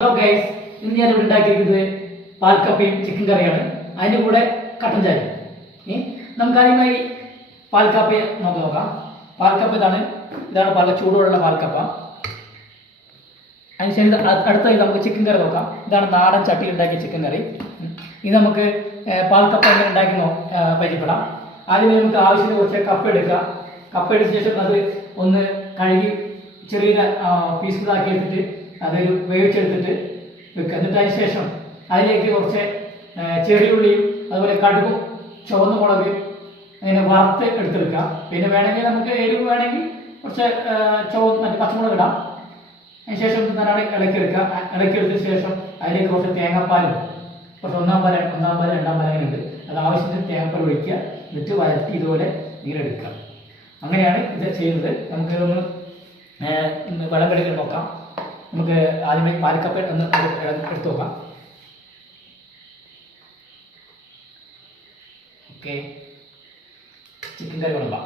Hello guys, ഇന്ന് ഞാൻ ഇവിടെ ഉണ്ടാക്കിയിരിക്കുന്നത് പാൽക്കപ്പയും ചിക്കൻ കറിയാണ്. അതിൻ്റെ കൂടെ കട്ടൻ ചായ. നമുക്ക് ആദ്യമായി പാൽക്കപ്പ നമുക്ക് നോക്കാം. പാൽക്കപ്പ ഇതാണ് പല ചൂടുള്ള പാൽക്കപ്പ. അതിനുശേഷം അടുത്തായി നമുക്ക് ചിക്കൻ കറി നോക്കാം. ഇതാണ് നാടൻ ചട്ടിയിൽ ഉണ്ടാക്കിയ ചിക്കൻ കറി. ഇത് നമുക്ക് പാൽക്കപ്പ എങ്ങനെ ഉണ്ടാക്കി പരിചയപ്പെടാം. ആദ്യമേ നമുക്ക് ആവശ്യത്തിന് കുറച്ച് കപ്പ എടുക്കുക. കപ്പ എടുത്ത ശേഷം അത് ഒന്ന് കഴുകി ചെറിയ പീസുകളാക്കി എടുത്തിട്ട് അതൊരു വേവിച്ചെടുത്തിട്ട് വെക്കുക. എന്നിട്ട് അതിന് ശേഷം അതിലേക്ക് കുറച്ച് ചെറിയുള്ളിയും അതുപോലെ കടുകും ചുവന്ന മുളക് അങ്ങനെ വറുത്ത് എടുത്തെടുക്കുക. പിന്നെ വേണമെങ്കിൽ നമുക്ക് എരിവ് വേണമെങ്കിൽ കുറച്ച് മറ്റേ പച്ചമുളക് ഇടാം. അതിന് ശേഷം നല്ലോണം ഇളക്കിയെടുക്കുക. ഇളക്കിയെടുത്തതിന് ശേഷം അതിലേക്ക് കുറച്ച് തേങ്ങാപ്പാലും കുറച്ച് ഒന്നാം പാൽ രണ്ടാം പാൽ അങ്ങനെ ഉണ്ട്. അത് ആവശ്യത്തിന് തേങ്ങാപ്പാൽ ഒഴിക്കുക. എന്നിട്ട് വരട്ടി ഇതുപോലെ നീരെടുക്കുക. അങ്ങനെയാണ് ഇത് ചെയ്യുന്നത്. നമുക്കിതൊന്ന് വെള്ളം കഴുകി നോക്കാം. നമുക്ക് ആദ്യമായി പാൽക്കപ്പ ഒന്ന് എടുത്ത് നോക്കാം. ഓക്കെ, ചിക്കൻ കറി വിളമ്പാം.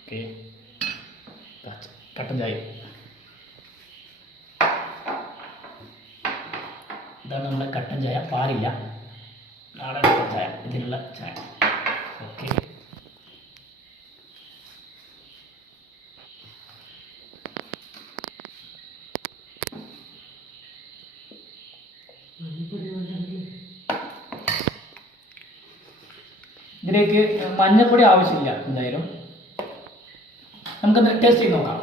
ഓക്കെ, കട്ടൻ ചായ. ഇതാണ് നമ്മുടെ കട്ടൻ ചായ. പാലില്ല, നാടൻ കട്ടൻ ചായ. ഇതിലുള്ള ചായ. ഓക്കെ, ഇതിലേക്ക് മഞ്ഞൾപ്പൊടി ആവശ്യമില്ല. എന്തായാലും നമുക്കത് ടേസ്റ്റ് ചെയ്ത് നോക്കാം.